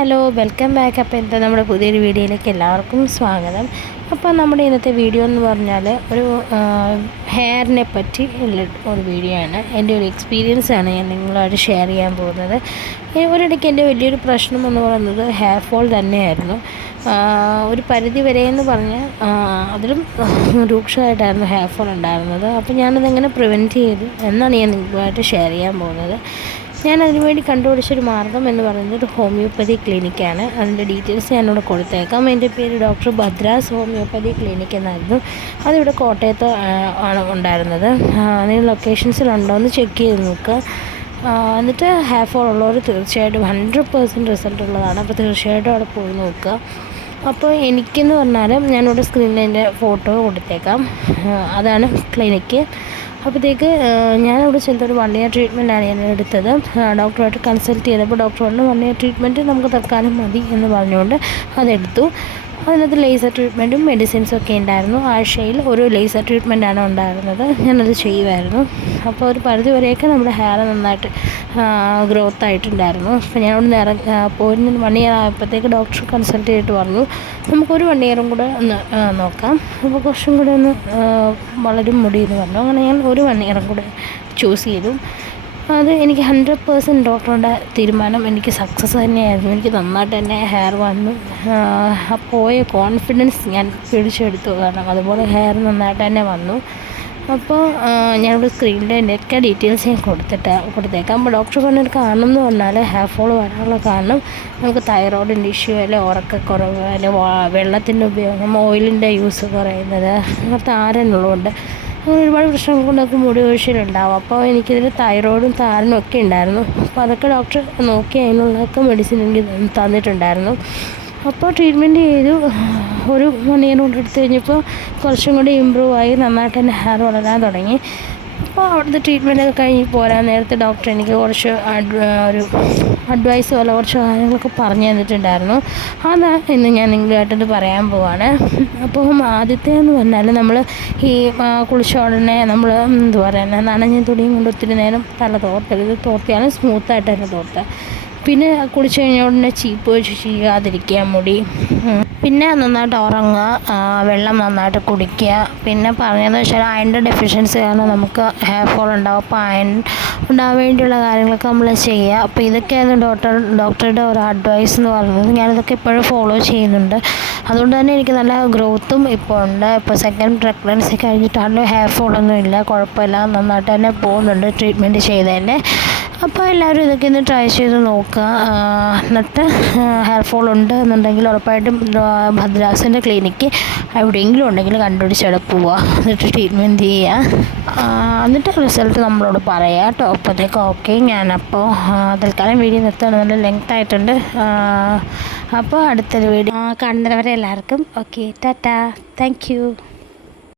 Hello welcome back. അപ്പോൾ എന്താ നമ്മുടെ പുതിയൊരു വീഡിയോയിലേക്ക് എല്ലാവർക്കും സ്വാഗതം. അപ്പോൾ നമ്മുടെ ഇന്നത്തെ വീഡിയോ എന്ന് പറഞ്ഞാൽ ഒരു ഹെയറിനെ പറ്റി ഉള്ള ഒരു വീഡിയോ ആണ്. എൻ്റെ ഒരു എക്സ്പീരിയൻസ് ആണ് ഞാൻ നിങ്ങളുമായിട്ട് ഷെയർ ചെയ്യാൻ പോകുന്നത്. ഒരിടയ്ക്ക് എൻ്റെ വലിയൊരു പ്രശ്നം എന്ന് പറയുന്നത് ഹെയർ ഫോൾ തന്നെയായിരുന്നു. ഒരു പരിധി വരെ എന്ന് പറഞ്ഞാൽ അതിലും രൂക്ഷമായിട്ടായിരുന്നു ഹെയർ ഫോൾ ഉണ്ടായിരുന്നത്. അപ്പോൾ ഞാനതെങ്ങനെ പ്രിവെൻറ്റ് ചെയ്തു എന്നാണ് ഞാൻ നിങ്ങളുമായിട്ട് ഷെയർ ചെയ്യാൻ പോകുന്നത്. ഞാൻ അതിനുവേണ്ടി കണ്ടുപിടിച്ചൊരു മാർഗ്ഗം എന്ന് പറയുന്നത് ഒരു ഹോമിയോപ്പതി ക്ലിനിക്കാണ്. അതിൻ്റെ ഡീറ്റെയിൽസ് ഞാനിവിടെ കൊടുത്തേക്കാം. എൻ്റെ പേര് ഡോക്ടർ ഭദ്രാസ് ഹോമിയോപ്പതി ക്ലിനിക്ക് എന്നായിരുന്നു. അതിവിടെ കോട്ടയത്ത് ആണ് ഉണ്ടായിരുന്നത്. അതിന് ലൊക്കേഷൻസിലുണ്ടോ എന്ന് ചെക്ക് ചെയ്ത് നോക്കുക. എന്നിട്ട് ഹെയർ ഫോൾ ഉള്ളവർ തീർച്ചയായിട്ടും 100% റിസൾട്ട് ഉള്ളതാണ്. അപ്പോൾ തീർച്ചയായിട്ടും അവിടെ പോയി നോക്കുക. അപ്പോൾ എനിക്കെന്ന് പറഞ്ഞാൽ ഞാനിവിടെ സ്ക്രീനിൽ എൻ്റെ ഫോട്ടോ കൊടുത്തേക്കാം. അതാണ് ക്ലിനിക്ക്. അപ്പോഴത്തേക്ക് ഞാനിവിടെ ചെന്നൊരു 1 ഇയർ ട്രീറ്റ്മെൻറ്റാണ് ഞാൻ എടുത്തത്. ഡോക്ടറുമായിട്ട് കൺസൾട്ട് ചെയ്തപ്പോൾ ഡോക്ടർ പറഞ്ഞു 1 ഇയർ ട്രീറ്റ്മെൻറ്റ് നമുക്ക് തൽക്കാലം മതി എന്ന് പറഞ്ഞുകൊണ്ട് അതെടുത്തു. അതിനകത്ത് ലേസർ ട്രീറ്റ്മെൻറ്റും മെഡിസിൻസും ഒക്കെ ഉണ്ടായിരുന്നു. ആഴ്ചയിൽ ഒരു ലേസർ ട്രീറ്റ്മെൻറ്റാണ് ഉണ്ടായിരുന്നത്. ഞാനത് ചെയ്യുമായിരുന്നു. അപ്പോൾ ഒരു പരിധി വരെയൊക്കെ നമ്മുടെ ഹെയർ നന്നായിട്ട് ഗ്രോത്ത് ആയിട്ടുണ്ടായിരുന്നു. അപ്പോൾ ഞാനവിടെ പോയി 1 ഇയർ ആയപ്പോഴത്തേക്ക് ഡോക്ടർ കൺസൾട്ട് ചെയ്തിട്ട് പറഞ്ഞു നമുക്കൊരു 1 ഇയറും കൂടെ ഒന്ന് നോക്കാം, അപ്പോൾ കുറച്ചും കൂടെ ഒന്ന് വളരും മുടി എന്ന് പറഞ്ഞു. അങ്ങനെ ഞാൻ ഒരു 1 ഇയറും കൂടെ ചൂസ് ചെയ്തു. അത് എനിക്ക് 100% ഡോക്ടറുടെ തീരുമാനം എനിക്ക് സക്സസ് തന്നെയായിരുന്നു. എനിക്ക് നന്നായിട്ട് തന്നെ ഹെയർ വന്നു. പോയ കോൺഫിഡൻസ് ഞാൻ പിടിച്ചെടുത്തു. കാരണം അതുപോലെ ഹെയർ നന്നായിട്ട് തന്നെ വന്നു. അപ്പോൾ ഞാനിവിടെ സ്ക്രീനിൻ്റെ നെറ്റ് ഡീറ്റെയിൽസ് ഞാൻ കൊടുത്തേക്കാം. അപ്പോൾ ഡോക്ടർ പറഞ്ഞൊരു കാരണം എന്ന് പറഞ്ഞാൽ ഹെയർ ഫോൾ വരാനുള്ള കാരണം നമുക്ക് തൈറോയിഡിൻ്റെ ഇഷ്യൂ, അല്ലെങ്കിൽ ഉറക്കക്കുറവ്, അല്ലെങ്കിൽ വെള്ളത്തിൻ്റെ ഉപയോഗം, ഓയിലിൻ്റെ യൂസ് കുറയുന്നത്, താരനുള്ളതുകൊണ്ട് അങ്ങനെ ഒരുപാട് പ്രശ്നങ്ങൾ കൊണ്ടൊക്കെ മുടി കൊഴിച്ചിലുണ്ടാവും. അപ്പോൾ എനിക്കിതിൽ തൈറോയിഡും താരനും ഒക്കെ ഉണ്ടായിരുന്നു. അപ്പോൾ അതൊക്കെ ഡോക്ടർ നോക്കി അതിനുള്ളതൊക്കെ മെഡിസിൻ എനിക്ക് തന്നിട്ടുണ്ടായിരുന്നു. അപ്പോൾ ട്രീറ്റ്മെൻറ്റ് ചെയ്തു. ഒരു 1 ഇയർ കൊണ്ട് എടുത്തു കഴിഞ്ഞപ്പോൾ കുറച്ചും കൂടി ഇമ്പ്രൂവ് ആയി, നന്നായിട്ട് തന്നെ ഹെയർ വളരാൻ തുടങ്ങി. അപ്പോൾ അവിടുത്തെ ട്രീറ്റ്മെൻറ്റൊക്കെ കഴിഞ്ഞ് പോരാൻ നേരത്തെ ഡോക്ടർ എനിക്ക് കുറച്ച് ഒരു അഡ്വൈസ് പോലെ കുറച്ച് കാര്യങ്ങളൊക്കെ പറഞ്ഞു തന്നിട്ടുണ്ടായിരുന്നു. അതാ ഇന്ന് ഞാൻ നിങ്ങളുമായിട്ടത് പറയാൻ പോവാണ്. അപ്പം ആദ്യത്തേന്ന് പറഞ്ഞാൽ നമ്മൾ ഈ കുളിച്ച ഉടനെ നമ്മൾ എന്താ പറയുക, നനഞ്ഞ തുണിയും കൊണ്ട് ഒത്തിരി നേരം തല തോർത്തരുത്. തോർത്തിയാലും സ്മൂത്തായിട്ട് തന്നെ തോർത്തുക. പിന്നെ കുളിച്ച് കഴിഞ്ഞ ഉടനെ ചീപ്പ് വെച്ച് ചെയ്യാതിരിക്കുക മുടി. പിന്നെ നന്നായിട്ട് ഉറങ്ങുക, വെള്ളം നന്നായിട്ട് കുടിക്കുക. പിന്നെ പറഞ്ഞതെന്ന് വെച്ചാൽ അയണിൻ്റെ ഡെഫിഷ്യൻസി കാരണം നമുക്ക് ഹെയർ ഫോൾ ഉണ്ടാവും. അപ്പോൾ അയൺ ഉണ്ടാകാൻ വേണ്ടിയുള്ള കാര്യങ്ങളൊക്കെ നമ്മൾ ചെയ്യുക. അപ്പോൾ ഇതൊക്കെയായിരുന്നു ഡോക്ടറുടെ ഒരു അഡ്വൈസ് എന്ന് പറയുന്നത്. ഞാനിതൊക്കെ ഇപ്പോഴും ഫോളോ ചെയ്യുന്നുണ്ട്. അതുകൊണ്ട് തന്നെ എനിക്ക് നല്ല ഗ്രോത്തും ഇപ്പോൾ ഉണ്ട്. ഇപ്പോൾ 2nd പ്രഗ്നൻസി കഴിഞ്ഞിട്ടാണല്ലോ ഹെയർ ഫോളൊന്നും ഇല്ല, കുഴപ്പമില്ല, നന്നായിട്ട് തന്നെ പോകുന്നുണ്ട് ട്രീറ്റ്മെൻറ്റ് ചെയ്തതന്നെ. അപ്പോൾ എല്ലാവരും ഇതൊക്കെ ഒന്ന് ട്രൈ ചെയ്ത് നോക്കുക. എന്നിട്ട് ഹെയർ ഫോൾ ഉണ്ട് എന്നുണ്ടെങ്കിൽ ഉറപ്പായിട്ടും ഭദ്രാസിൻ്റെ ക്ലിനിക്ക് എവിടെയെങ്കിലും ഉണ്ടെങ്കിൽ കണ്ടുപിടിച്ചവിടെ പോവുക. എന്നിട്ട് ട്രീറ്റ്മെൻറ്റ് ചെയ്യുക. എന്നിട്ട് റിസൾട്ട് നമ്മളോട് പറയുക കേട്ടോ. അപ്പോഴത്തേക്ക് ഓക്കെ. ഞാനപ്പോൾ തൽക്കാലം വീഡിയോ നിർത്തുകയാണ്. നല്ല ലെങ്ത് ആയിട്ടുണ്ട്. അപ്പോൾ അടുത്തൊരു വീഡിയോ കാണുന്നവരെ എല്ലാവർക്കും ഓക്കെ, ടാറ്റാ, താങ്ക് യു.